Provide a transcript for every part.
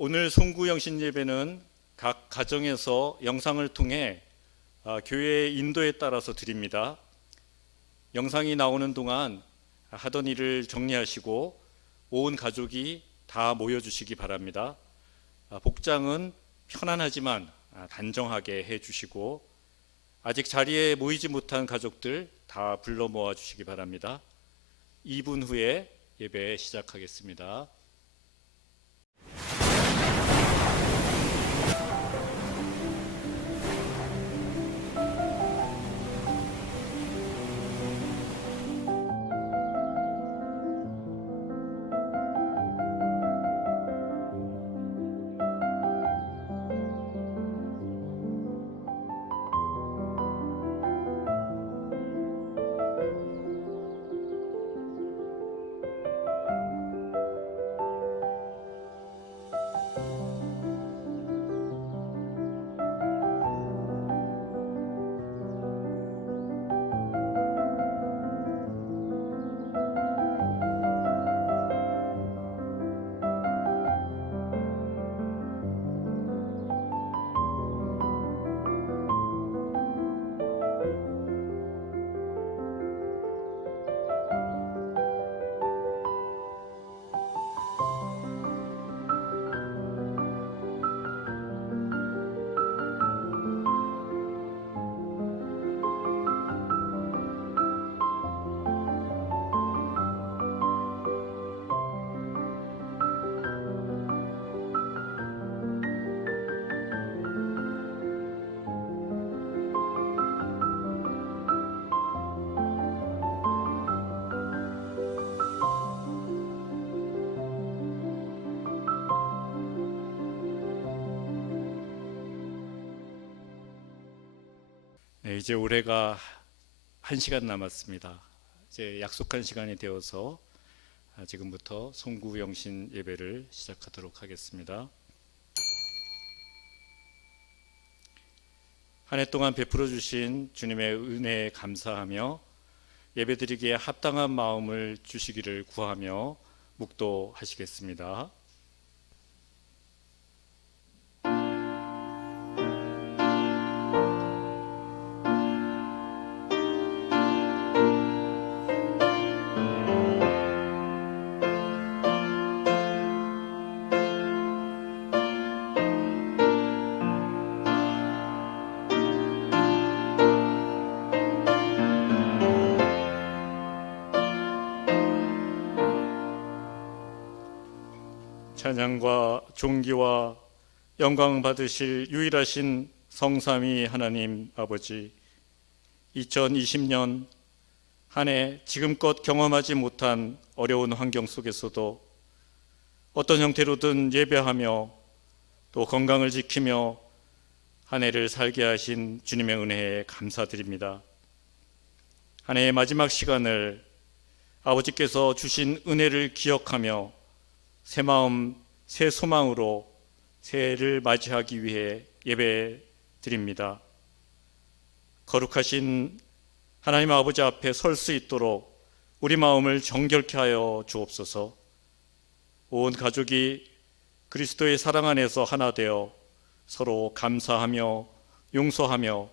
오늘 송구영신 예배는 각 가정에서 영상을 통해 교회의 인도에 따라서 드립니다. 영상이 나오는 동안 하던 일을 정리하시고 온 가족이 다 모여주시기 바랍니다. 복장은 편안하지만 단정하게 해주시고 아직 자리에 모이지 못한 가족들 다 불러 모아 주시기 바랍니다. 2분 후에 예배 시작하겠습니다. 이제 올해가 1시간 남았습니다. 이제 약속한 시간이 되어서 지금부터 송구영신 예배를 시작하도록 하겠습니다. 한 해 동안 베풀어 주신 주님의 은혜에 감사하며 예배드리기에 합당한 마음을 주시기를 구하며 묵도하시겠습니다. 찬양과 존귀와 영광 받으실 유일하신 성삼위 하나님 아버지, 2020년 한 해 지금껏 경험하지 못한 어려운 환경 속에서도 어떤 형태로든 예배하며 또 건강을 지키며 한 해를 살게 하신 주님의 은혜에 감사드립니다. 한 해의 마지막 시간을 아버지께서 주신 은혜를 기억하며 새 마음, 새 소망으로 새해를 맞이하기 위해 예배 드립니다. 거룩하신 하나님 아버지 앞에 설 수 있도록 우리 마음을 정결케 하여 주옵소서. 온 가족이 그리스도의 사랑 안에서 하나 되어 서로 감사하며 용서하며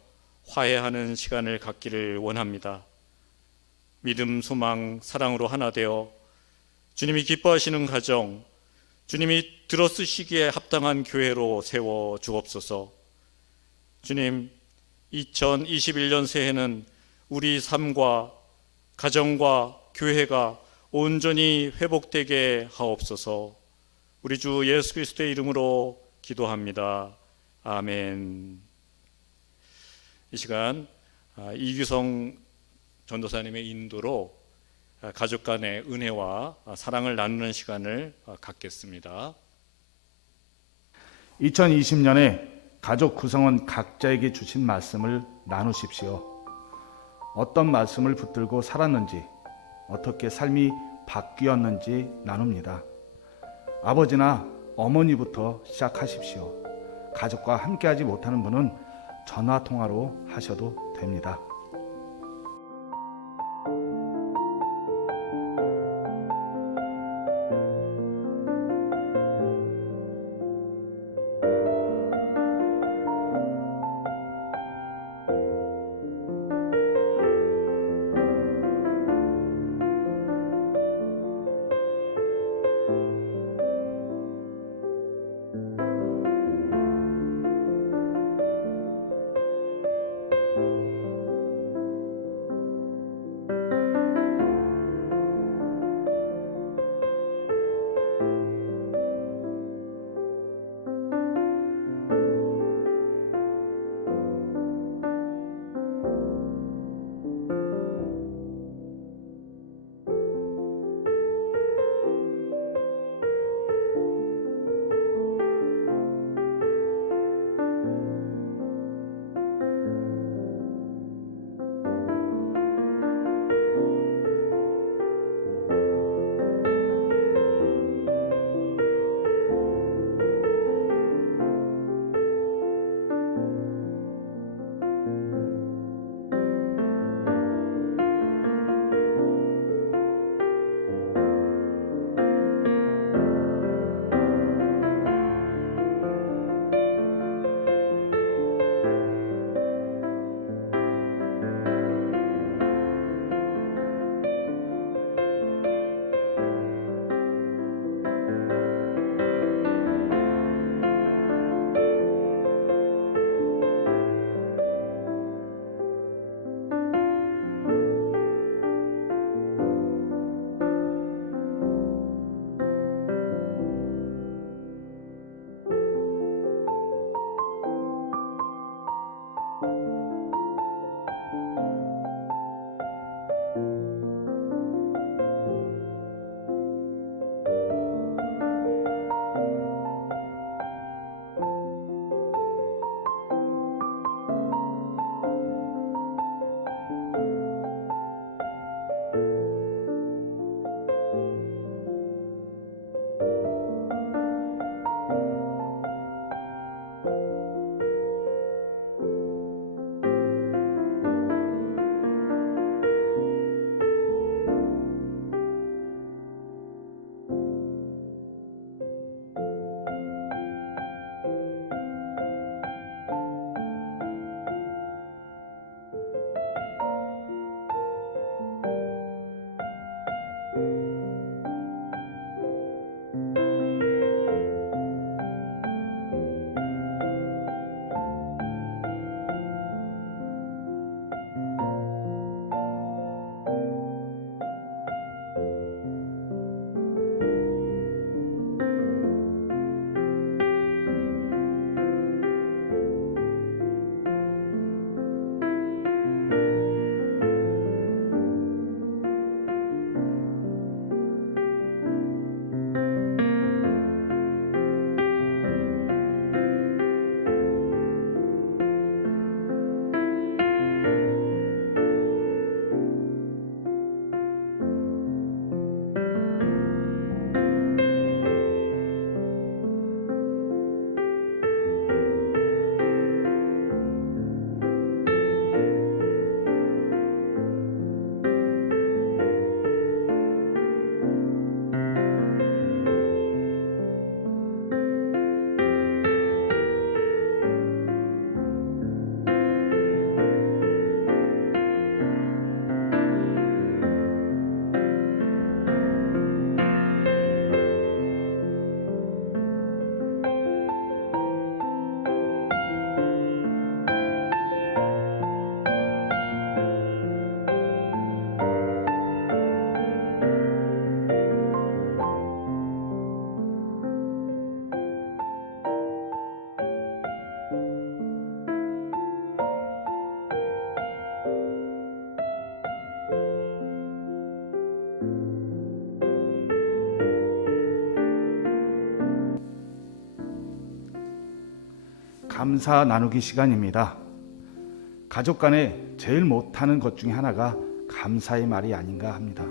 화해하는 시간을 갖기를 원합니다. 믿음, 소망, 사랑으로 하나 되어 주님이 기뻐하시는 가정, 주님이 들어쓰시기에 합당한 교회로 세워 주옵소서. 주님, 2021년 새해는 우리 삶과 가정과 교회가 온전히 회복되게 하옵소서. 우리 주 예수 그리스도의 이름으로 기도합니다. 아멘. 이 시간 이규성 전도사님의 인도로 가족 간의 은혜와 사랑을 나누는 시간을 갖겠습니다. 2020년에 가족 구성원 각자에게 주신 말씀을 나누십시오. 어떤 말씀을 붙들고 살았는지, 어떻게 삶이 바뀌었는지 나눕니다. 아버지나 어머니부터 시작하십시오. 가족과 함께하지 못하는 분은 전화통화로 하셔도 됩니다. 감사 나누기 시간입니다. 가족 간에 제일 못하는 것 중에 하나가 감사의 말이 아닌가 합니다.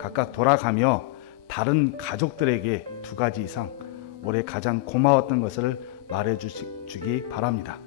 각각 돌아가며 다른 가족들에게 2가지 이상 올해 가장 고마웠던 것을 말해주기 바랍니다.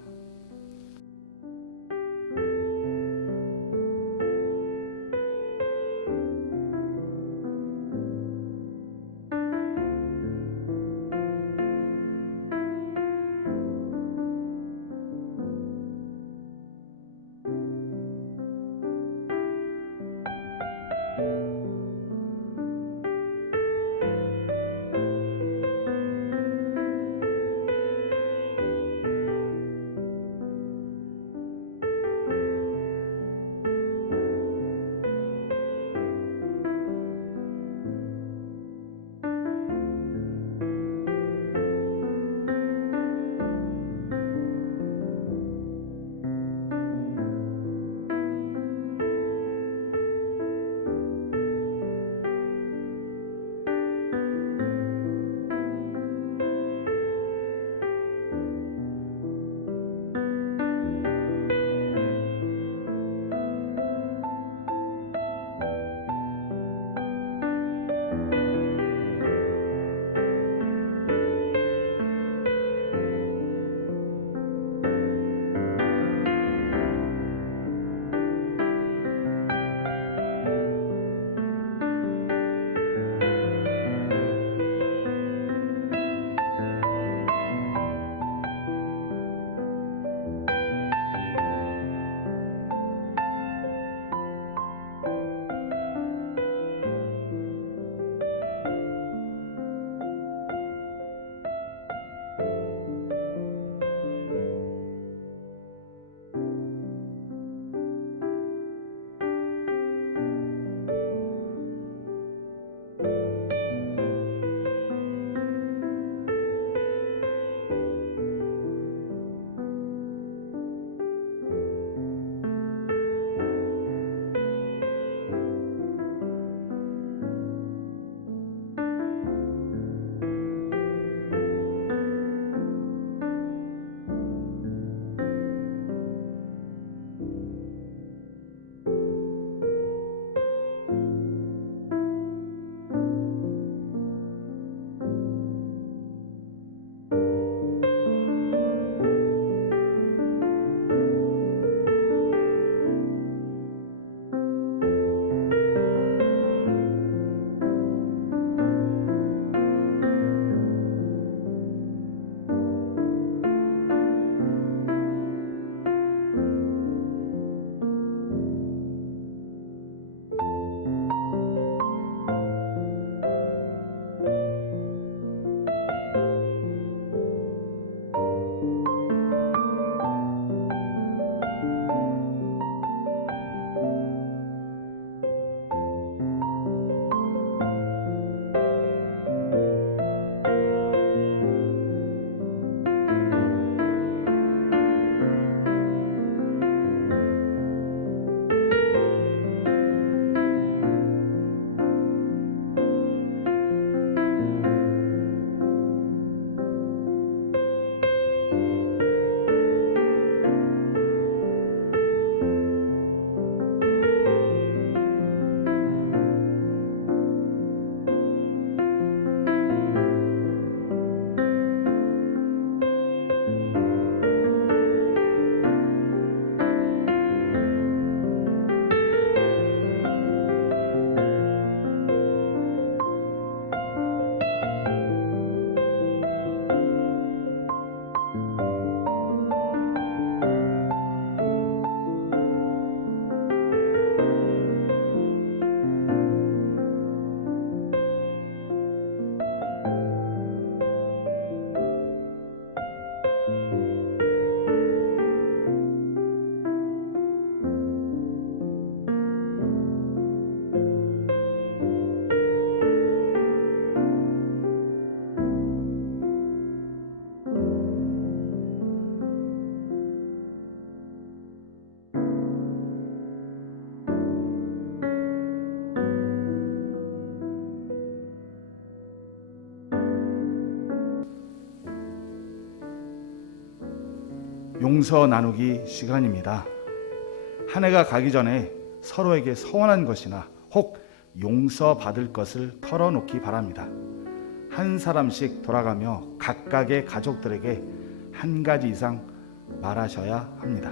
용서 나누기 시간입니다. 한 해가 가기 전에 서로에게 서운한 것이나 혹 용서받을 것을 털어놓기 바랍니다. 한 사람씩 돌아가며 각각의 가족들에게 한 가지 이상 말하셔야 합니다.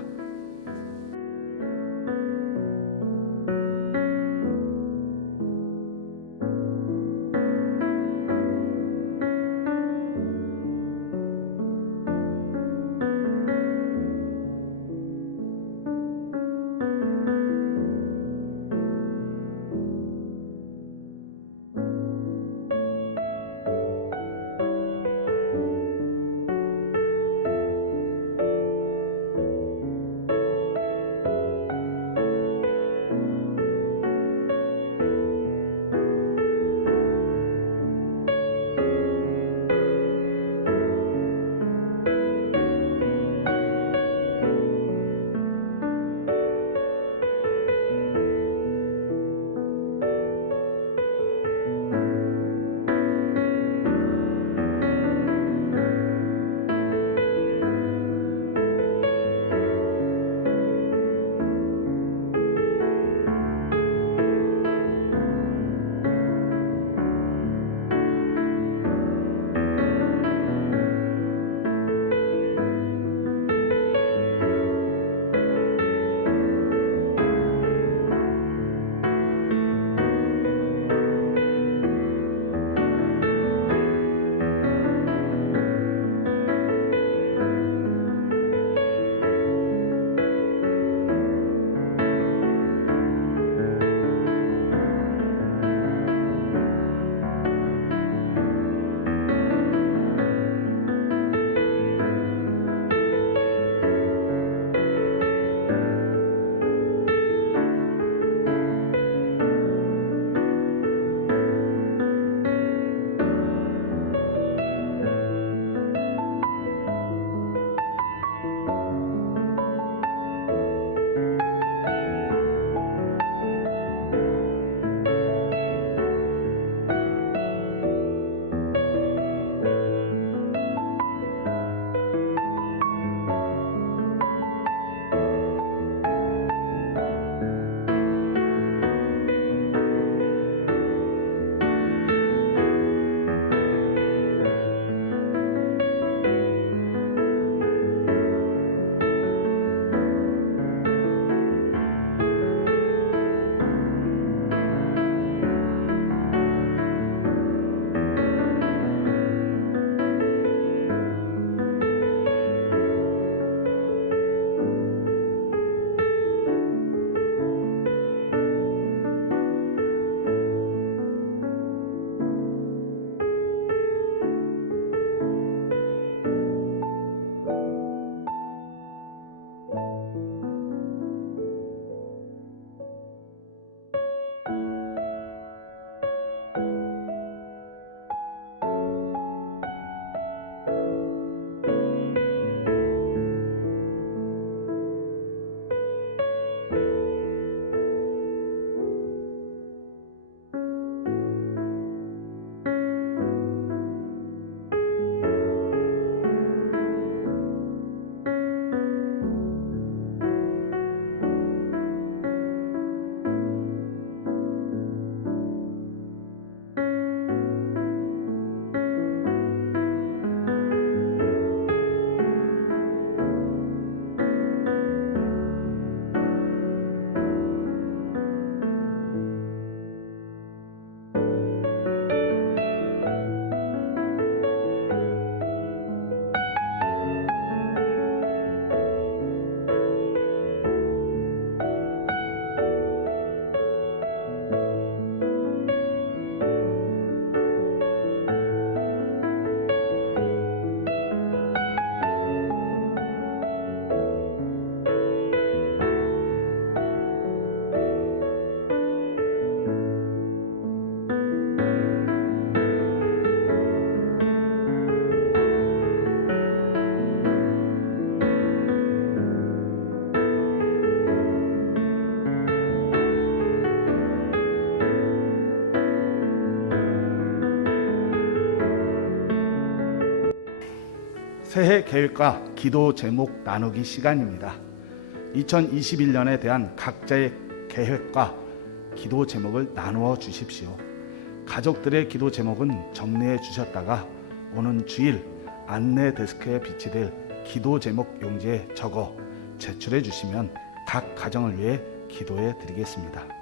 새해 계획과 기도 제목 나누기 시간입니다. 2021년에 대한 각자의 계획과 기도 제목을 나누어 주십시오. 가족들의 기도 제목은 정리해 주셨다가 오는 주일 안내 데스크에 비치될 기도 제목 용지에 적어 제출해 주시면 각 가정을 위해 기도해 드리겠습니다.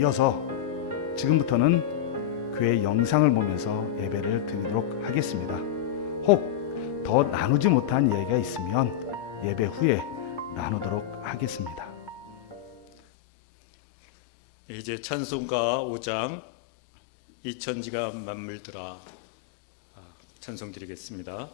이어서 지금부터는 교회 영상을 보면서 예배를 드리도록 하겠습니다. 혹 더 나누지 못한 이야기가 있으면 예배 후에 나누도록 하겠습니다. 이제 찬송가 5장 이천지가 만물들아 찬송 드리겠습니다.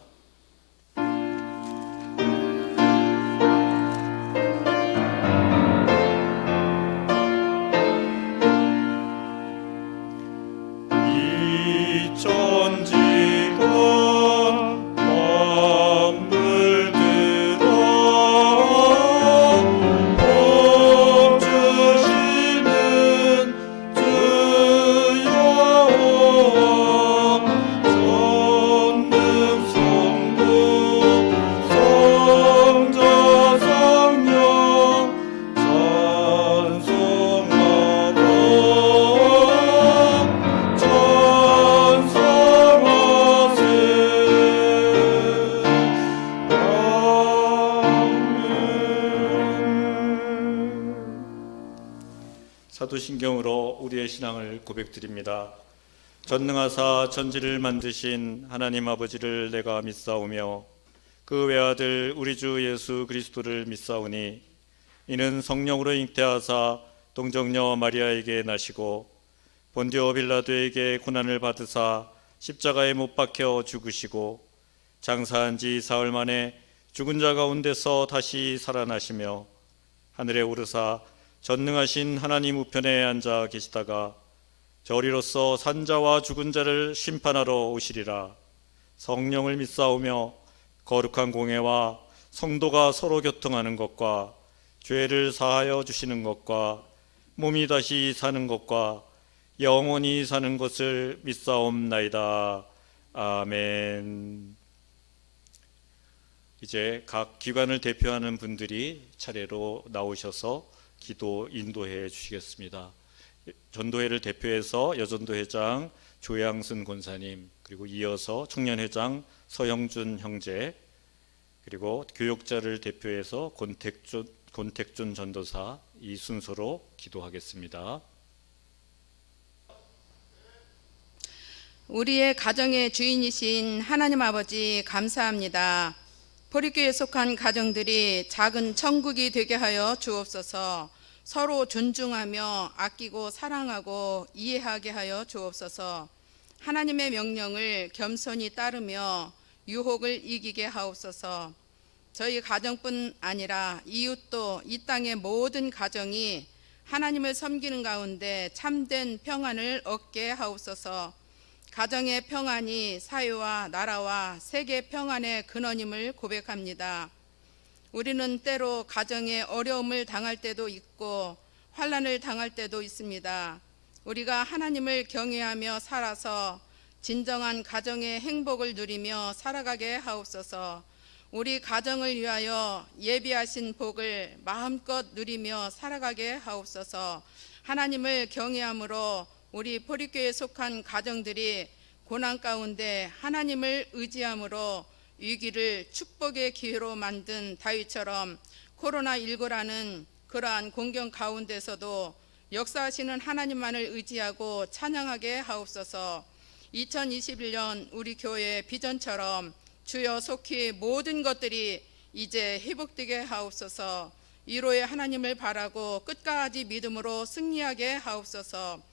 사도신경으로 우리의 신앙을 고백드립니다. 전능하사 천지를 만드신 하나님 아버지를 내가 믿사오며 그 외아들 우리 주 예수 그리스도를 믿사오니 이는 성령으로 잉태하사 동정녀 마리아에게 나시고 본디오 빌라도에게 고난을 받으사 십자가에 못 박혀 죽으시고 장사한 지 사흘 만에 죽은 자 가운데서 다시 살아나시며 하늘에 오르사 전능하신 하나님 우편에 앉아 계시다가 저리로서 산자와 죽은 자를 심판하러 오시리라. 성령을 믿사오며 거룩한 공회와 성도가 서로 교통하는 것과 죄를 사하여 주시는 것과 몸이 다시 사는 것과 영원히 사는 것을 믿사옵나이다. 아멘. 이제 각 기관을 대표하는 분들이 차례로 나오셔서 기도 인도해 주시겠습니다. 전도회를 대표해서 여전도회장 조양순 권사님, 그리고 이어서 청년회장 서영준 형제, 그리고 교역자를 대표해서 권택준 전도사, 이 순서로 기도하겠습니다. 우리의 가정의 주인이신 하나님 아버지 감사합니다. 보리교에 속한 가정들이 작은 천국이 되게 하여 주옵소서. 서로 존중하며 아끼고 사랑하고 이해하게 하여 주옵소서. 하나님의 명령을 겸손히 따르며 유혹을 이기게 하옵소서. 저희 가정뿐 아니라 이웃도 이 땅의 모든 가정이 하나님을 섬기는 가운데 참된 평안을 얻게 하옵소서. 가정의 평안이 사회와 나라와 세계 평안의 근원임을 고백합니다. 우리는 때로 가정에 어려움을 당할 때도 있고 환난을 당할 때도 있습니다. 우리가 하나님을 경외하며 살아서 진정한 가정의 행복을 누리며 살아가게 하옵소서. 우리 가정을 위하여 예비하신 복을 마음껏 누리며 살아가게 하옵소서. 하나님을 경외함으로 우리 보리교회에 속한 가정들이 고난 가운데 하나님을 의지함으로 위기를 축복의 기회로 만든 다윗처럼 코로나19라는 그러한 공경 가운데서도 역사하시는 하나님만을 의지하고 찬양하게 하옵소서. 2021년 우리 교회의 비전처럼 주여 속히 모든 것들이 이제 회복되게 하옵소서. 위로의 하나님을 바라고 끝까지 믿음으로 승리하게 하옵소서.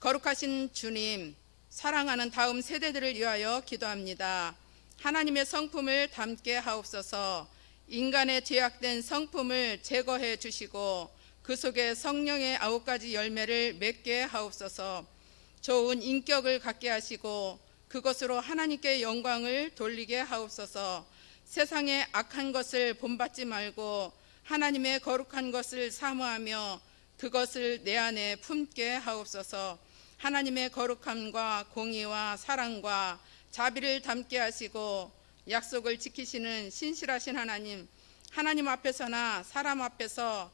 거룩하신 주님, 사랑하는 다음 세대들을 위하여 기도합니다. 하나님의 성품을 담게 하옵소서. 인간의 죄악된 성품을 제거해 주시고 그 속에 성령의 9가지 열매를 맺게 하옵소서. 좋은 인격을 갖게 하시고 그것으로 하나님께 영광을 돌리게 하옵소서. 세상의 악한 것을 본받지 말고 하나님의 거룩한 것을 사모하며 그것을 내 안에 품게 하옵소서. 하나님의 거룩함과 공의와 사랑과 자비를 담게 하시고 약속을 지키시는 신실하신 하나님 앞에서나 사람 앞에서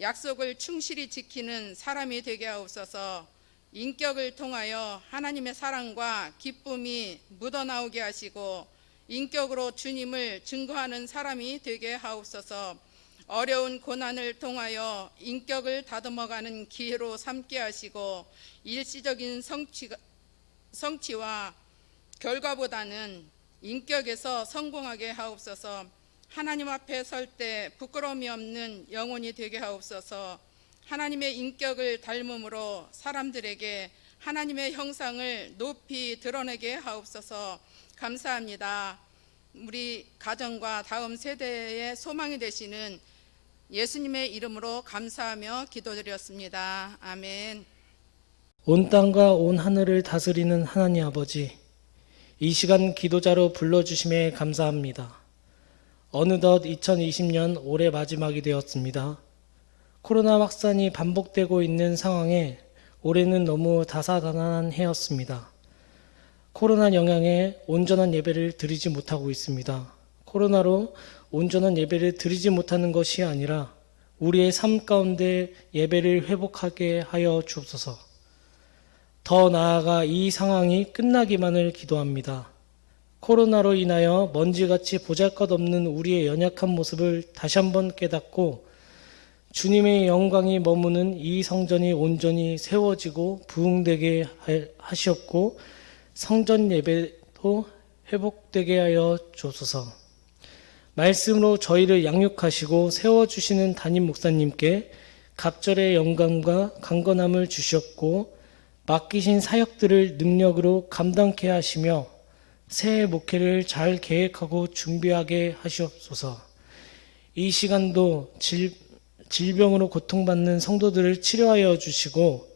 약속을 충실히 지키는 사람이 되게 하옵소서. 인격을 통하여 하나님의 사랑과 기쁨이 묻어나오게 하시고 인격으로 주님을 증거하는 사람이 되게 하옵소서. 어려운 고난을 통하여 인격을 다듬어가는 기회로 삼게 하시고 일시적인 성취와 결과보다는 인격에서 성공하게 하옵소서. 하나님 앞에 설 때 부끄러움이 없는 영혼이 되게 하옵소서. 하나님의 인격을 닮음으로 사람들에게 하나님의 형상을 높이 드러내게 하옵소서. 감사합니다. 우리 가정과 다음 세대의 소망이 되시는 예수님의 이름으로 감사하며 기도드렸습니다. 아멘. 온 땅과 온 하늘을 다스리는 하나님 아버지, 이 시간 기도자로 불러주심에 감사합니다. 어느덧 2020년 올해 마지막이 되었습니다. 코로나 확산이 반복되고 있는 상황에 올해는 너무 다사다난한 해였습니다. 코로나 영향에 온전한 예배를 드리지 못하고 있습니다. 코로나로 온전한 예배를 드리지 못하는 것이 아니라 우리의 삶 가운데 예배를 회복하게 하여 주옵소서. 더 나아가 이 상황이 끝나기만을 기도합니다. 코로나로 인하여 먼지같이 보잘것없는 우리의 연약한 모습을 다시 한번 깨닫고 주님의 영광이 머무는 이 성전이 온전히 세워지고 부흥되게 하시옵고 성전 예배도 회복되게 하여 주옵소서. 말씀으로 저희를 양육하시고 세워주시는 담임 목사님께 갑절의 영감과 강건함을 주시옵고 맡기신 사역들을 능력으로 감당케 하시며 새해 목회를 잘 계획하고 준비하게 하시옵소서. 이 시간도 질병으로 고통받는 성도들을 치료하여 주시고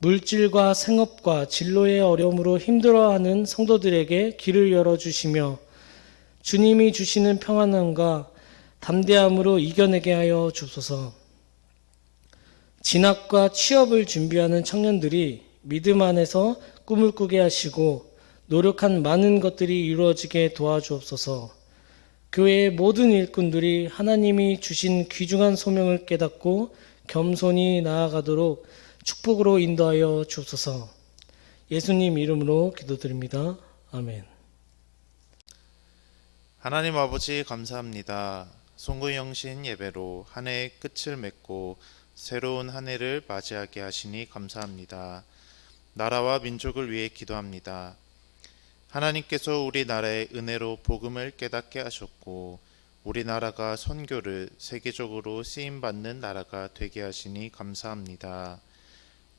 물질과 생업과 진로의 어려움으로 힘들어하는 성도들에게 길을 열어주시며 주님이 주시는 평안함과 담대함으로 이겨내게 하여 주소서. 진학과 취업을 준비하는 청년들이 믿음 안에서 꿈을 꾸게 하시고 노력한 많은 것들이 이루어지게 도와주옵소서. 교회의 모든 일꾼들이 하나님이 주신 귀중한 소명을 깨닫고 겸손히 나아가도록 축복으로 인도하여 주옵소서. 예수님 이름으로 기도드립니다. 아멘. 하나님 아버지 감사합니다. 송구영신 예배로 한 해의 끝을 맺고 새로운 한 해를 맞이하게 하시니 감사합니다. 나라와 민족을 위해 기도합니다. 하나님께서 우리나라의 은혜로 복음을 깨닫게 하셨고 우리나라가 선교를 세계적으로 쓰임받는 나라가 되게 하시니 감사합니다.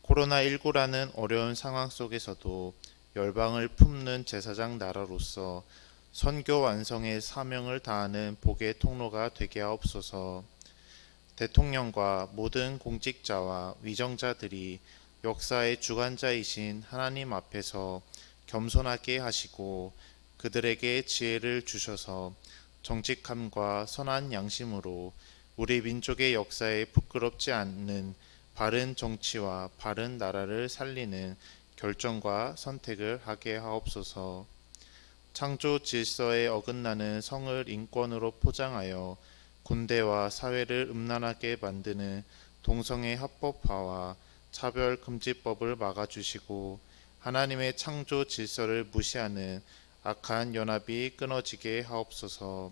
코로나19라는 어려운 상황 속에서도 열방을 품는 제사장 나라로서 선교 완성의 사명을 다하는 복의 통로가 되게 하옵소서. 대통령과 모든 공직자와 위정자들이 역사의 주관자이신 하나님 앞에서 겸손하게 하시고 그들에게 지혜를 주셔서 정직함과 선한 양심으로 우리 민족의 역사에 부끄럽지 않는 바른 정치와 바른 나라를 살리는 결정과 선택을 하게 하옵소서. 창조 질서에 어긋나는 성을 인권으로 포장하여 군대와 사회를 음란하게 만드는 동성애 합법화와 차별금지법을 막아주시고 하나님의 창조 질서를 무시하는 악한 연합이 끊어지게 하옵소서.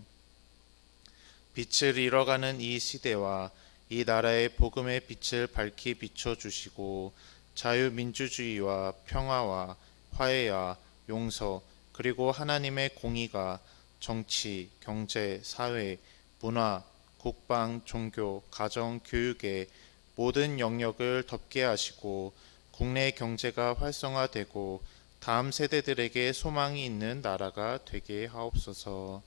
빛을 잃어가는 이 시대와 이 나라의 복음의 빛을 밝히 비춰주시고 자유민주주의와 평화와 화해와 용서 그리고 하나님의 공의가 정치, 경제, 사회, 문화, 국방, 종교, 가정, 교육의 모든 영역을 덮게 하시고 국내 경제가 활성화되고 다음 세대들에게 소망이 있는 나라가 되게 하옵소서.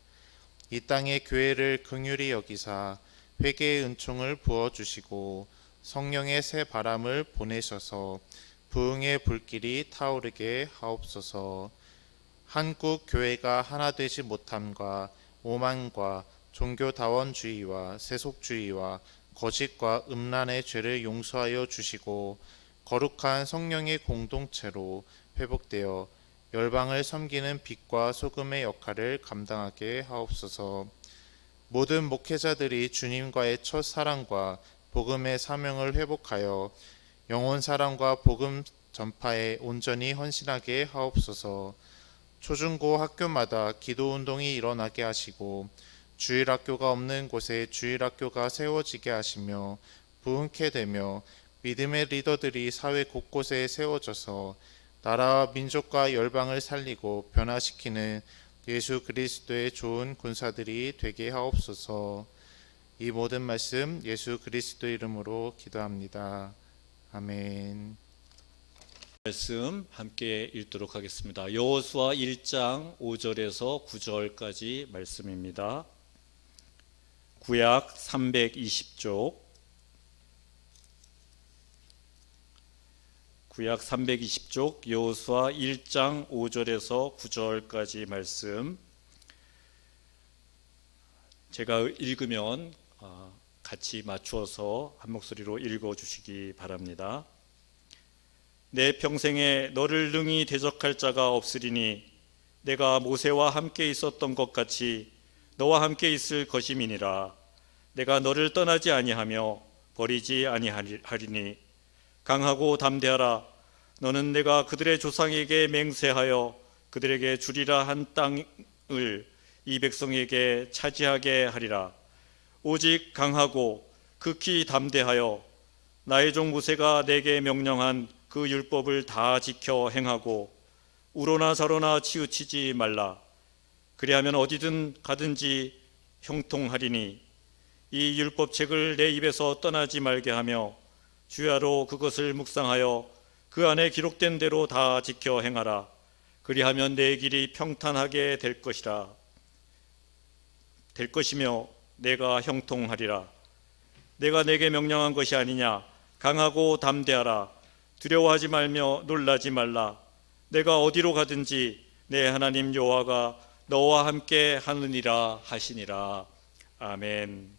이 땅의 교회를 긍휼히 여기사 회개의 은총을 부어주시고 성령의 새 바람을 보내셔서 부흥의 불길이 타오르게 하옵소서. 한국 교회가 하나 되지 못함과 오만과 종교다원주의와 세속주의와 거짓과 음란의 죄를 용서하여 주시고 거룩한 성령의 공동체로 회복되어 열방을 섬기는 빛과 소금의 역할을 감당하게 하옵소서. 모든 목회자들이 주님과의 첫 사랑과 복음의 사명을 회복하여 영혼 사랑과 복음 전파에 온전히 헌신하게 하옵소서. 초중고 학교마다 기도 운동이 일어나게 하시고 주일학교가 없는 곳에 주일학교가 세워지게 하시며 부흥케 되며 믿음의 리더들이 사회 곳곳에 세워져서 나라와 민족과 열방을 살리고 변화시키는 예수 그리스도의 좋은 군사들이 되게 하옵소서. 이 모든 말씀 예수 그리스도 이름으로 기도합니다. 아멘. 말씀 함께 읽도록 하겠습니다. 여호수아 1장 5절에서 9절까지 말씀입니다. 구약 320쪽 구약 320쪽 여호수아 1장 5절에서 9절까지 말씀 제가 읽으면 같이 맞추어서 한 목소리로 읽어 주시기 바랍니다. 내 평생에 너를 능히 대적할 자가 없으리니 내가 모세와 함께 있었던 것 같이 너와 함께 있을 것임이니라. 내가 너를 떠나지 아니하며 버리지 아니하리니 강하고 담대하라. 너는 내가 그들의 조상에게 맹세하여 그들에게 주리라 한 땅을 이 백성에게 차지하게 하리라. 오직 강하고 극히 담대하여 나의 종 모세가 내게 명령한 그 율법을 다 지켜 행하고 우로나 저로나 치우치지 말라. 그리하면 어디든 가든지 형통하리니 이 율법책을 내 입에서 떠나지 말게 하며 주야로 그것을 묵상하여 그 안에 기록된 대로 다 지켜 행하라. 그리하면 내 길이 평탄하게 될 것이며 내가 형통하리라. 내가 내게 명령한 것이 아니냐. 강하고 담대하라. 두려워하지 말며 놀라지 말라. 내가 어디로 가든지 내 하나님 여호와가 너와 함께 하느니라 하시니라. 아멘.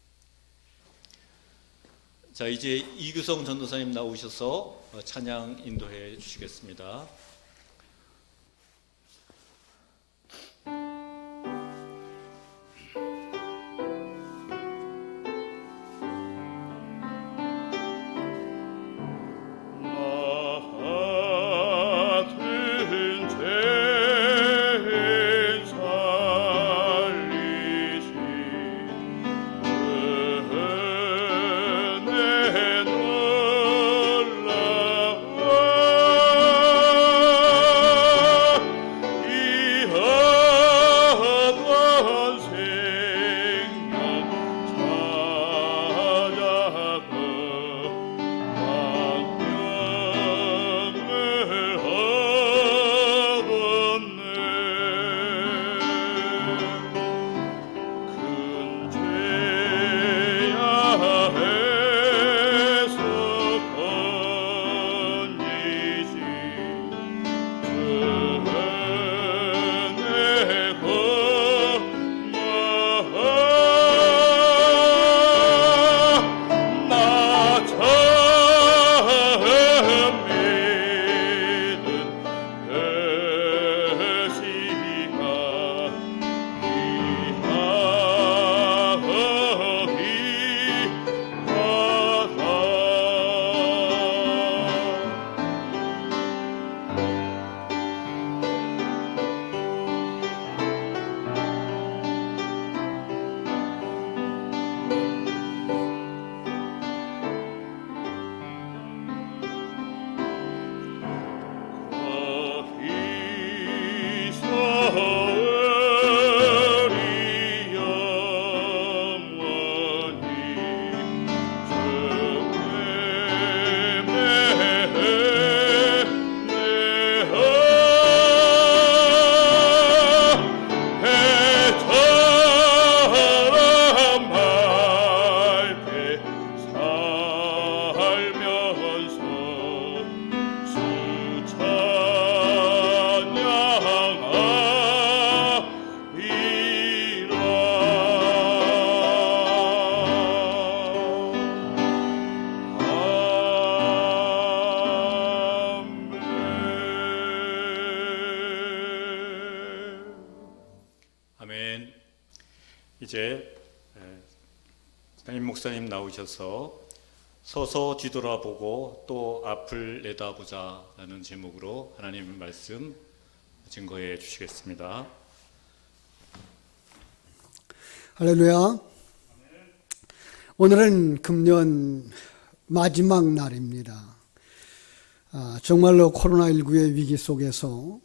자, 이제 이규성 전도사님 나오셔서 찬양 인도해 주시겠습니다. 이제 담임 목사님 나오셔서 서서 뒤돌아보고 또 앞을 내다보자라는 제목으로 하나님 말씀 증거해 주시겠습니다. 할렐루야. 오늘은 금년 마지막 날입니다. 정말로 코로나19의 위기 속에서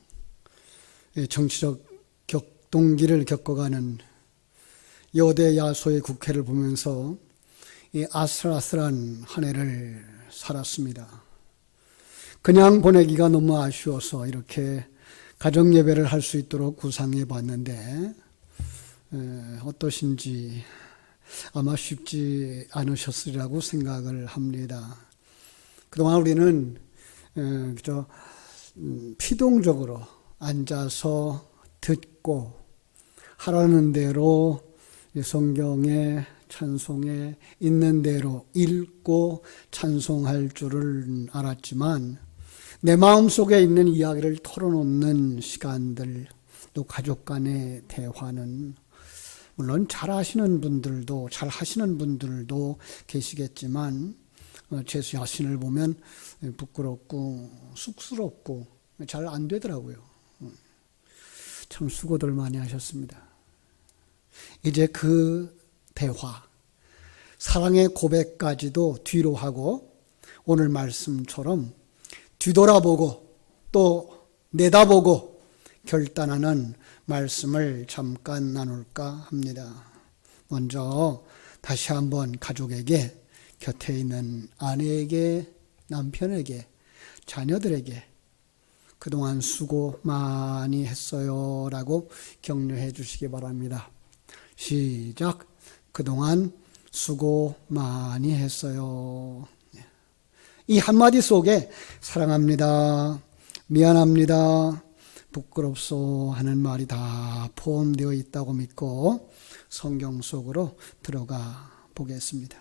정치적 격동기를 겪어가는 여대 야소의 국회를 보면서 이 아슬아슬한 한 해를 살았습니다. 그냥 보내기가 너무 아쉬워서 이렇게 가정 예배를 할 수 있도록 구상해 봤는데 어떠신지 아마 쉽지 않으셨으리라고 생각을 합니다. 그동안 우리는 그저 피동적으로 앉아서 듣고 하라는 대로 성경의 찬송에 있는 대로 읽고 찬송할 줄을 알았지만 내 마음속에 있는 이야기를 털어놓는 시간들, 또 가족 간의 대화는 물론 잘 하시는 분들도 계시겠지만 제 자신을 보면 부끄럽고 쑥스럽고 잘 안 되더라고요. 참 수고들 많이 하셨습니다. 이제 그 대화, 사랑의 고백까지도 뒤로 하고 오늘 말씀처럼 뒤돌아보고 또 내다보고 결단하는 말씀을 잠깐 나눌까 합니다. 먼저 다시 한번 가족에게, 곁에 있는 아내에게, 남편에게, 자녀들에게 그동안 수고 많이 했어요 라고 격려해 주시기 바랍니다. 시작. 그동안 수고 많이 했어요. 이 한마디 속에 사랑합니다, 미안합니다, 부끄럽소 하는 말이 다 포함되어 있다고 믿고 성경 속으로 들어가 보겠습니다.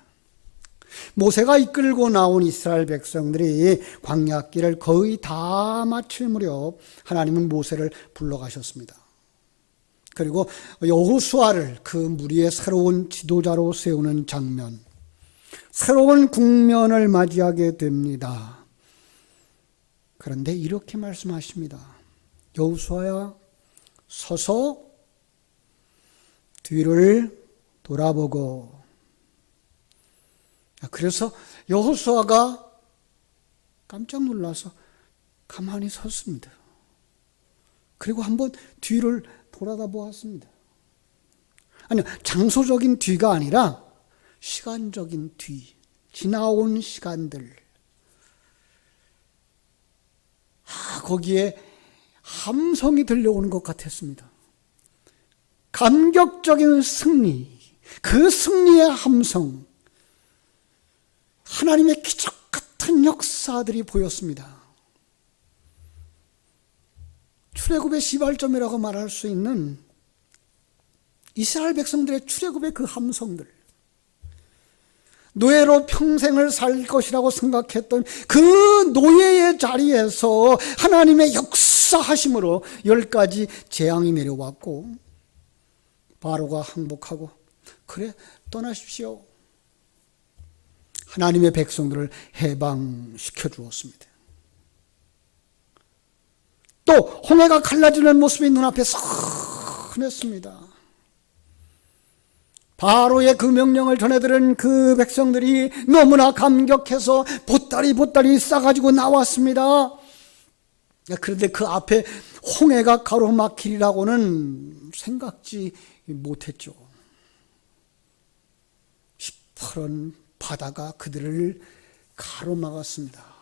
모세가 이끌고 나온 이스라엘 백성들이 광야길을 거의 다 마칠 무렵 하나님은 모세를 불러가셨습니다. 그리고 여호수아를 그 무리의 새로운 지도자로 세우는 장면, 새로운 국면을 맞이하게 됩니다. 그런데 이렇게 말씀하십니다. 여호수아야, 서서 뒤를 돌아보고. 그래서 여호수아가 깜짝 놀라서 가만히 섰습니다. 그리고 한번 뒤를 돌아다 보았습니다. 아니요, 장소적인 뒤가 아니라 시간적인 뒤, 지나온 시간들. 거기에 함성이 들려오는 것 같았습니다. 감격적인 승리, 그 승리의 함성, 하나님의 기적 같은 역사들이 보였습니다. 출애굽의 시발점이라고 말할 수 있는 이스라엘 백성들의 출애굽의 그 함성들, 노예로 평생을 살 것이라고 생각했던 그 노예의 자리에서 하나님의 역사하심으로 10가지 재앙이 내려왔고 바로가 항복하고 그래 떠나십시오. 하나님의 백성들을 해방시켜 주었습니다. 또 홍해가 갈라지는 모습이 눈앞에 선했습니다. 바로의 그 명령을 전해들은 그 백성들이 너무나 감격해서 보따리 싸가지고 나왔습니다. 그런데 그 앞에 홍해가 가로막히리라고는 생각지 못했죠. 시퍼런 바다가 그들을 가로막았습니다.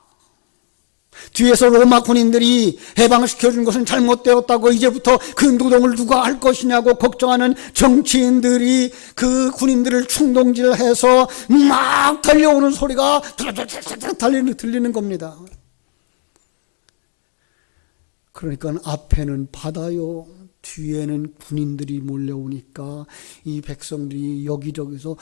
뒤에서 로마 군인들이 해방시켜준 것은 잘못되었다고 이제부터 그 노동을 누가 할 것이냐고 걱정하는 정치인들이 그 군인들을 충동질해서 막 달려오는 소리가 들리는 겁니다. 그러니까 앞에는 바다요, 뒤에는 군인들이 몰려오니까 이 백성들이 여기저기서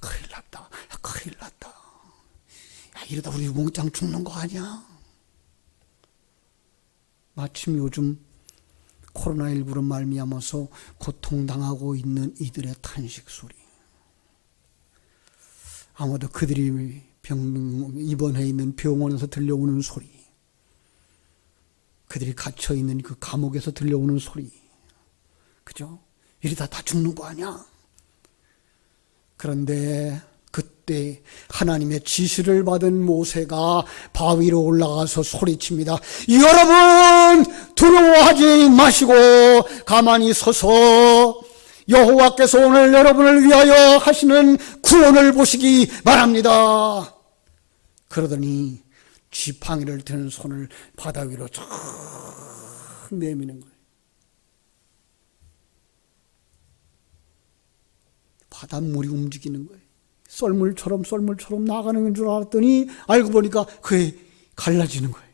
큰일 났다. 야, 이러다 우리 몽땅 죽는 거 아니야? 마침 요즘 코로나19로 말미암아서 고통당하고 있는 이들의 탄식 소리, 아마도 그들이 입원해 있는 병원에서 들려오는 소리, 그들이 갇혀 있는 그 감옥에서 들려오는 소리, 그죠? 이러다 다 죽는 거 아니야? 그런데 그때 하나님의 지시를 받은 모세가 바위로 올라가서 소리칩니다. 여러분, 두려워하지 마시고 가만히 서서 여호와께서 오늘 여러분을 위하여 하시는 구원을 보시기 바랍니다. 그러더니 지팡이를 드는 손을 바다 위로 쫙 내미는 거예요. 바닷물이 움직이는 거예요. 썰물처럼 나가는 줄 알았더니 알고 보니까 그게 갈라지는 거예요.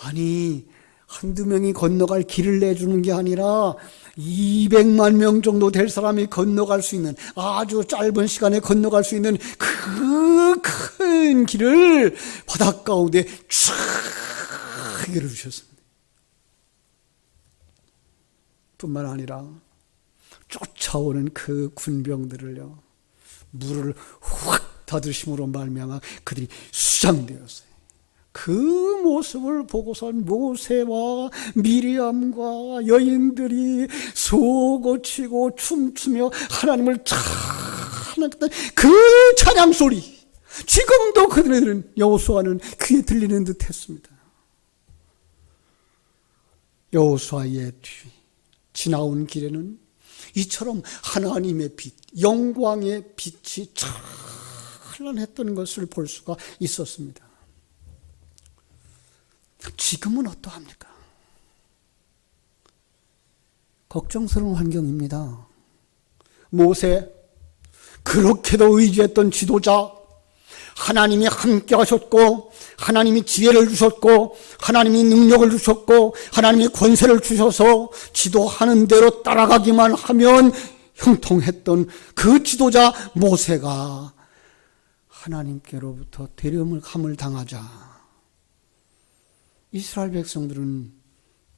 아니, 한두 명이 건너갈 길을 내주는 게 아니라 200만 명 정도 될 사람이 건너갈 수 있는, 아주 짧은 시간에 건너갈 수 있는 그 큰 길을 바닷가운데 쫙 열어주셨습니다. 뿐만 아니라 쫓아오는 그 군병들을요, 물을 확 닫으심으로 말미암아 그들이 수장되었어요. 그 모습을 보고선 모세와 미리암과 여인들이 소고치고 춤추며 하나님을 찬양했던 그 찬양 소리, 지금도 그들은 여호수아는 귀에 들리는 듯 했습니다. 여호수아의 뒤 지나온 길에는 이처럼 하나님의 빛, 영광의 빛이 찬란했던 것을 볼 수가 있었습니다. 지금은 어떠합니까? 걱정스러운 환경입니다. 모세, 그렇게도 의지했던 지도자, 하나님이 함께 하셨고, 하나님이 지혜를 주셨고, 하나님이 능력을 주셨고, 하나님이 권세를 주셔서 지도하는 대로 따라가기만 하면 형통했던 그 지도자 모세가 하나님께로부터 데려감을 당하자 이스라엘 백성들은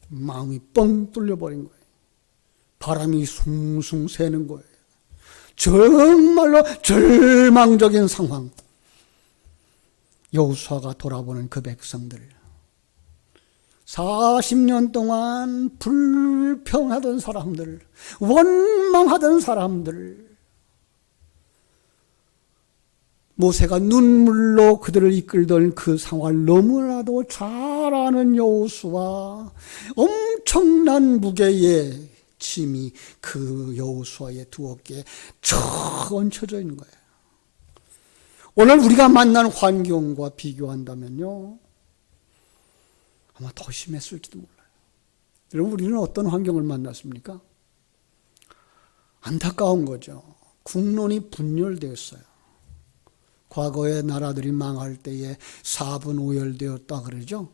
마음이 뻥 뚫려버린 거예요. 바람이 숭숭 새는 거예요. 정말로 절망적인 상황. 여호수아가 돌아보는 그 백성들, 40년 동안 불평하던 사람들, 원망하던 사람들, 모세가 눈물로 그들을 이끌던 그 상황을 너무나도 잘 아는 여호수아, 엄청난 무게의 짐이 그 여호수아의 두 어깨에 척 얹혀져 있는 거예요. 오늘 우리가 만난 환경과 비교한다면요, 아마 더 심했을지도 몰라요. 여러분, 우리는 어떤 환경을 만났습니까? 안타까운 거죠. 국론이 분열되었어요. 과거의 나라들이 망할 때에 4분 5열되었다 그러죠.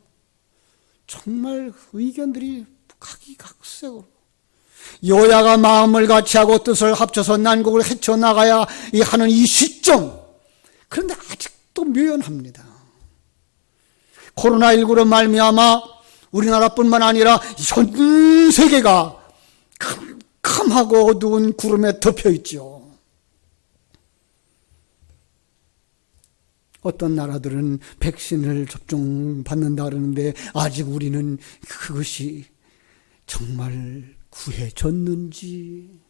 정말 의견들이 각기각색으로, 여야가 마음을 같이하고 뜻을 합쳐서 난국을 헤쳐나가야 하는 이 시점, 그런데 아직도 묘연합니다. 코로나19로 말미암아 우리나라뿐만 아니라 전 세계가 캄캄하고 어두운 구름에 덮여 있죠. 어떤 나라들은 백신을 접종받는다 그러는데 아직 우리는 그것이 정말 구해졌는지,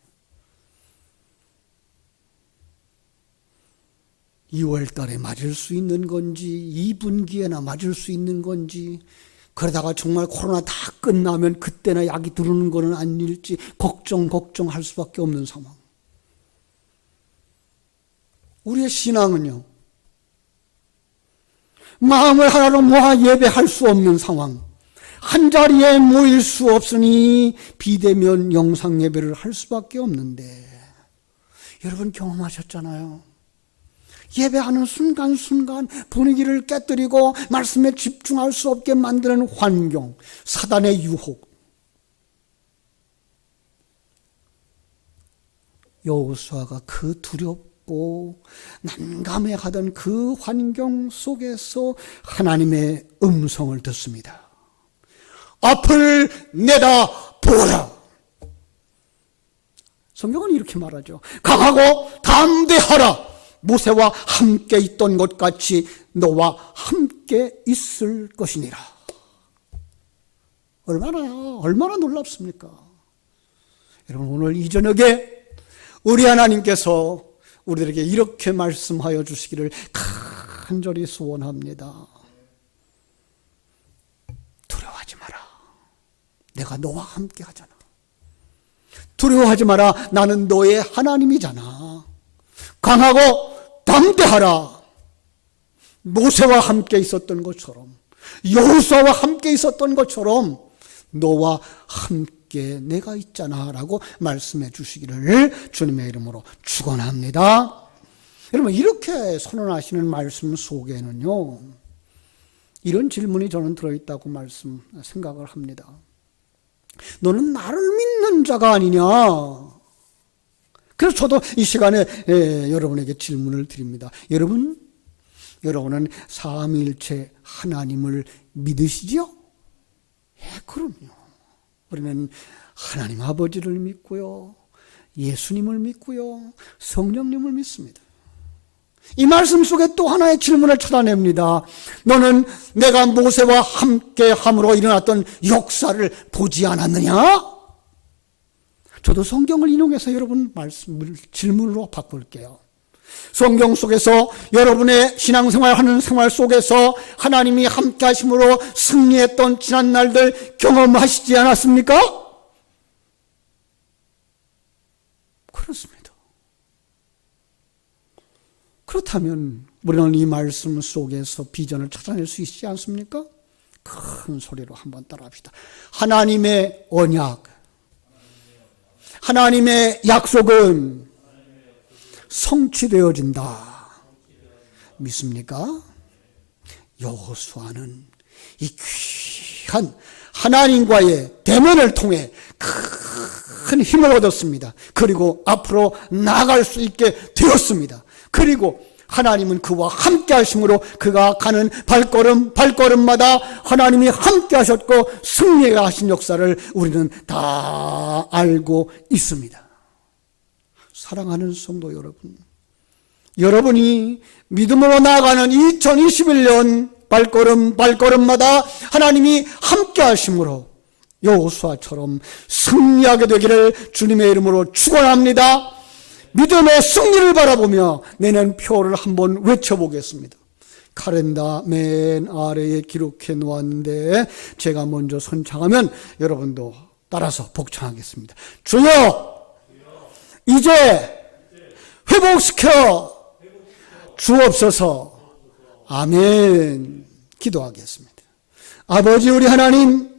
2월 달에 맞을 수 있는 건지 2분기에나 맞을 수 있는 건지, 그러다가 정말 코로나 다 끝나면 그때나 약이 들어오는 거는 아닐지 걱정할 수밖에 없는 상황. 우리의 신앙은요, 마음을 하나로 모아 예배할 수 없는 상황, 한자리에 모일 수 없으니 비대면 영상 예배를 할 수밖에 없는데, 여러분 경험하셨잖아요. 예배하는 순간순간 분위기를 깨뜨리고 말씀에 집중할 수 없게 만드는 환경, 사단의 유혹. 여호수아가 그 두렵고 난감해하던 그 환경 속에서 하나님의 음성을 듣습니다. 앞을 내다보라. 성경은 이렇게 말하죠. 강하고 담대하라. 모세와 함께 있던 것 같이 너와 함께 있을 것이니라. 얼마나 놀랍습니까? 여러분, 오늘 이 저녁에 우리 하나님께서 우리들에게 이렇게 말씀하여 주시기를 간절히 소원합니다. 두려워하지 마라. 내가 너와 함께 하잖아. 두려워하지 마라. 나는 너의 하나님이잖아. 강하고 담대하라. 모세와 함께 있었던 것처럼, 여호수아와 함께 있었던 것처럼 너와 함께 내가 있잖아 라고 말씀해 주시기를 주님의 이름으로 축원합니다. 여러분, 이렇게 선언하시는 말씀 속에는요, 이런 질문이 저는 들어있다고 생각을 합니다. 너는 나를 믿는 자가 아니냐? 그래서 저도 이 시간에 여러분에게 질문을 드립니다. 여러분은 삼위일체 하나님을 믿으시죠? 그럼요. 우리는 하나님 아버지를 믿고요, 예수님을 믿고요, 성령님을 믿습니다. 이 말씀 속에 또 하나의 질문을 찾아냅니다. 너는 내가 모세와 함께 함으로 일어났던 역사를 보지 않았느냐? 저도 성경을 인용해서 여러분 말씀을 질문으로 바꿀게요. 성경 속에서 여러분의 신앙생활하는 생활 속에서 하나님이 함께 하심으로 승리했던 지난 날들 경험하시지 않았습니까? 그렇습니다. 그렇다면 우리는 이 말씀 속에서 비전을 찾아낼 수 있지 않습니까? 큰 소리로 한번 따라합시다. 하나님의 언약, 하나님의 약속은 성취되어진다. 믿습니까? 여호수아는 이 귀한 하나님과의 대면을 통해 큰 힘을 얻었습니다. 그리고 앞으로 나아갈 수 있게 되었습니다. 그리고 하나님은 그와 함께 하심으로 그가 가는 발걸음마다 하나님이 함께 하셨고 승리가 하신 역사를 우리는 다 알고 있습니다. 사랑하는 성도 여러분, 여러분이 믿음으로 나아가는 2021년 발걸음마다 하나님이 함께 하심으로 여호수아처럼 승리하게 되기를 주님의 이름으로 축원합니다. 믿음의 승리를 바라보며 내년 표를 한번 외쳐보겠습니다. 카렌다 맨 아래에 기록해 놓았는데 제가 먼저 선창하면 여러분도 따라서 복창하겠습니다. 주여, 이제 회복시켜 주옵소서. 아멘. 기도하겠습니다. 아버지 우리 하나님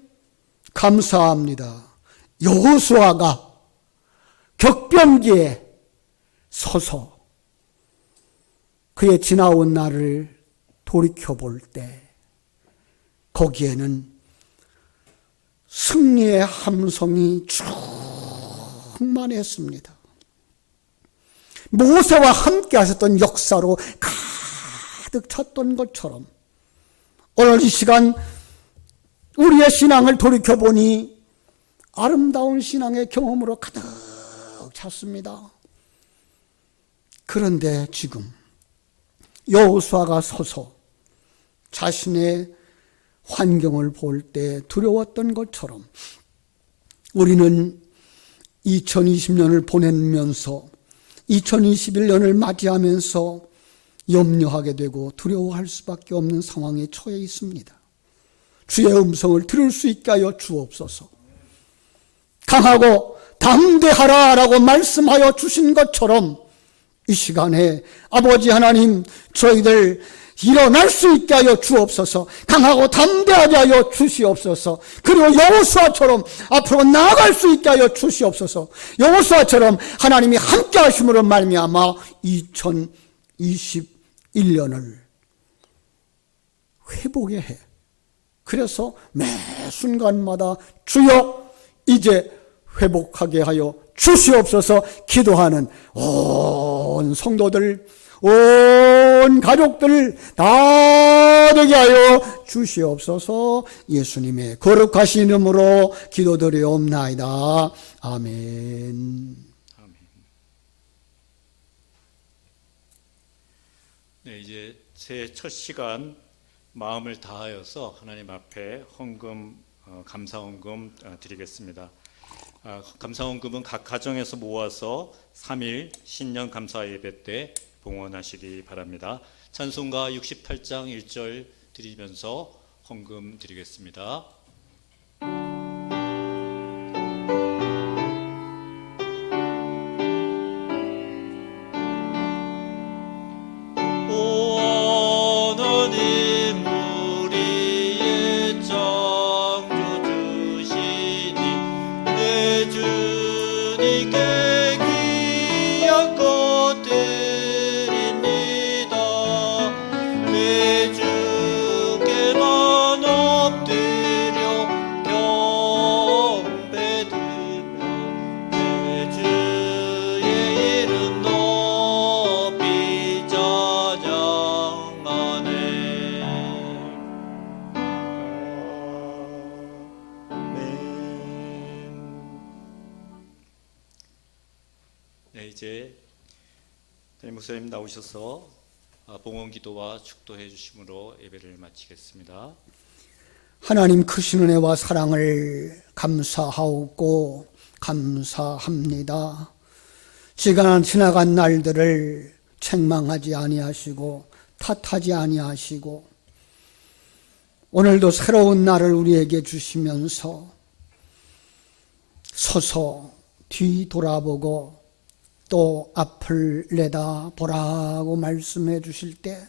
감사합니다. 여호수아가 격변기에 서서 그의 지나온 날을 돌이켜볼 때 거기에는 승리의 함성이 충만했습니다. 모세와 함께 하셨던 역사로 가득 찼던 것처럼 오늘 이 시간 우리의 신앙을 돌이켜보니 아름다운 신앙의 경험으로 가득 찼습니다. 그런데 지금 여호수아가 서서 자신의 환경을 볼 때 두려웠던 것처럼 우리는 2020년을 보내면서 2021년을 맞이하면서 염려하게 되고 두려워할 수밖에 없는 상황에 처해 있습니다. 주의 음성을 들을 수 있게 하여 주옵소서. 강하고 담대하라라고 말씀하여 주신 것처럼 이 시간에 아버지 하나님 저희들 일어날 수 있게 하여 주옵소서. 강하고 담대하게 하여 주시옵소서. 그리고 여호수아처럼 앞으로 나아갈 수 있게 하여 주시옵소서. 여호수아처럼 하나님이 함께 하심으로 말미암아 2021년을 회복의 해. 그래서 매 순간마다 주여 이제 회복하게 하여 주시옵소서 기도하는 온 성도들, 온 가족들 다 되게 하여 주시옵소서. 예수님의 거룩하신 이름으로 기도드리옵나이다. 아멘. 네, 이제 제 첫 시간 마음을 다하여서 하나님 앞에 헌금, 감사 헌금 드리겠습니다. 감사원금은 각 가정에서 모아서 3일 신년 감사 예배 때 봉헌하시기 바랍니다. 찬송가 68장 1절 드리면서 헌금 드리겠습니다. 이제 담임 목사님 나오셔서 봉헌 기도와 축도해 주심으로 예배를 마치겠습니다. 하나님 크신 은혜와 사랑을 감사하옵고 감사합니다. 지나간 날들을 책망하지 아니하시고 탓하지 아니하시고 오늘도 새로운 날을 우리에게 주시면서 서서 뒤돌아보고 또 앞을 내다보라고 말씀해 주실 때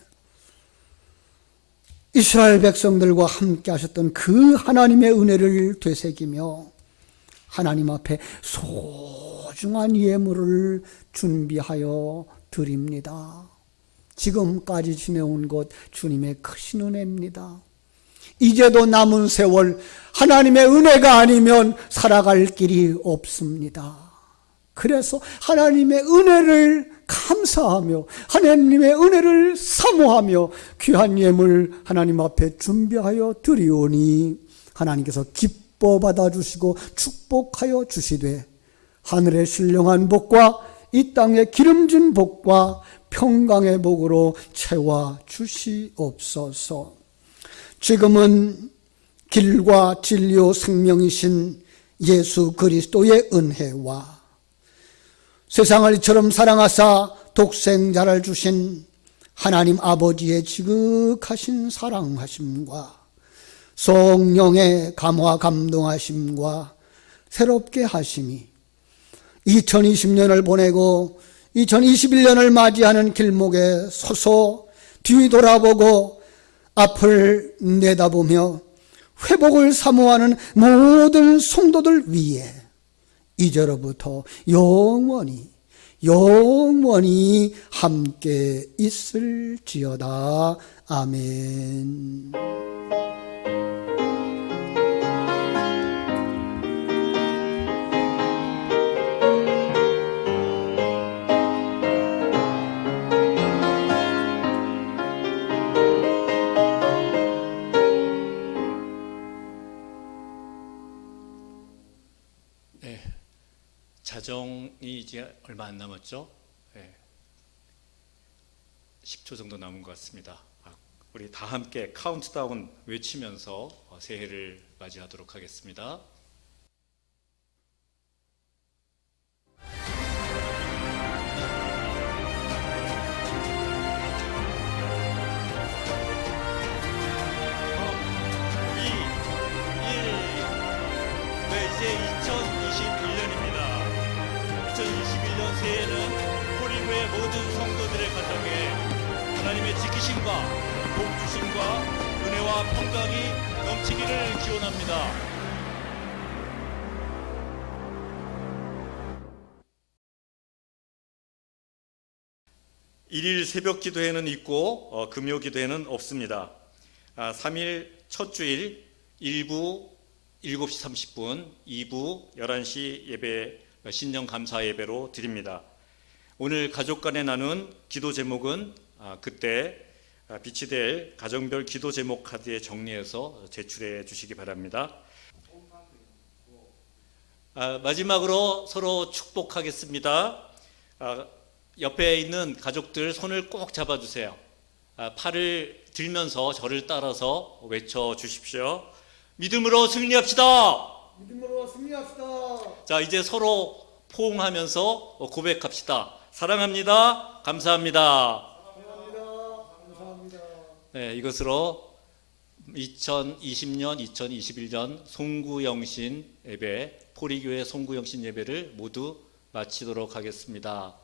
이스라엘 백성들과 함께 하셨던 그 하나님의 은혜를 되새기며 하나님 앞에 소중한 예물을 준비하여 드립니다. 지금까지 지내온 것 주님의 크신 은혜입니다. 이제도 남은 세월 하나님의 은혜가 아니면 살아갈 길이 없습니다. 그래서 하나님의 은혜를 감사하며 하나님의 은혜를 사모하며 귀한 예물 하나님 앞에 준비하여 드리오니 하나님께서 기뻐 받아주시고 축복하여 주시되 하늘의 신령한 복과 이 땅의 기름진 복과 평강의 복으로 채워 주시옵소서. 지금은 길과 진리요 생명이신 예수 그리스도의 은혜와 세상을 이처럼 사랑하사 독생자를 주신 하나님 아버지의 지극하신 사랑하심과 성령의 감화 감동하심과 새롭게 하심이 2020년을 보내고 2021년을 맞이하는 길목에 서서 뒤돌아보고 앞을 내다보며 회복을 사모하는 모든 성도들 위해 이제로부터 영원히 함께 있을지어다. 아멘. 자정이 이제 얼마 안 남았죠? 10초 정도 남은 것 같습니다. 우리 다 함께 카운트다운 외치면서 새해를 맞이하도록 하겠습니다. 이제 2021년입니다. 2021년 새해는 코리구의 모든 성도들의 가정에 하나님의 지키심과 복주심과 은혜와 평강이 넘치기를 기원합니다. 일일 새벽 기도회는 있고 금요 기도회는 없습니다. 3일 첫 주일 1부 7시 30분, 2부 11시 예배 신년 감사 예배로 드립니다. 오늘 가족 간에 나눈 기도 제목은 그때 빛이 될 가정별 기도 제목 카드에 정리해서 제출해 주시기 바랍니다. 마지막으로 서로 축복하겠습니다. 옆에 있는 가족들 손을 꼭 잡아주세요. 팔을 들면서 저를 따라서 외쳐 주십시오. 믿음으로 승리합시다. 믿음으로 승리합시다. 자, 이제 서로 포옹하면서 고백합시다. 사랑합니다. 감사합니다. 네, 이것으로 2020년, 2021년 송구영신 예배, 포리교회 송구영신 예배를 모두 마치도록 하겠습니다.